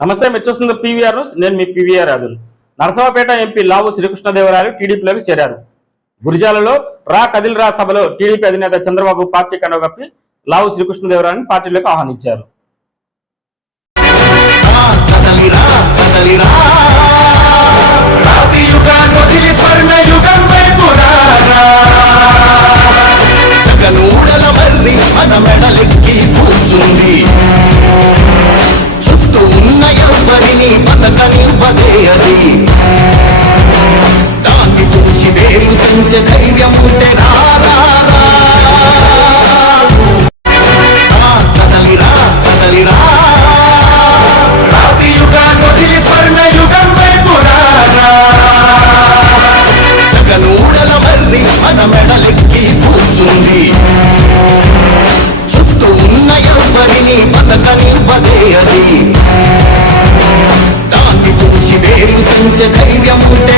నమస్తే, మీరు చూస్తున్న పీవీఆర్ న్యూస్. నేను మీ పీవీఆర్ రాజు. నరసరావుపేట ఎంపీ లావు శ్రీకృష్ణదేవరాయలు టీడీపీలోకి చేరారు. గురిజాలలో రా కదిల్ రా సభలో టీడీపీ అధినేత చంద్రబాబు పార్టీ కండగప్పి లావు శ్రీకృష్ణదేవరాయలను పార్టీలోకి ఆహ్వానించారు. చుట్టూ ఉన్న ఎవరిని బతకనివ్వదే అది, దాన్ని తుంచి వేరు తుంచే ధైర్యం ఉంటే కదలిరా కదలిరా, రాతి యుగాన్ని వదిలి స్వర్ణ యుగం వైపు రారా. జగనూడల మర్రి మన మెడలెక్కి కూర్చుంది, చుట్టూ ఉన్న ఎవరిని బతకనివ్వదే అది, దాన్ని తుంచి వేరు తుంచే ధైర్యం ఉంటే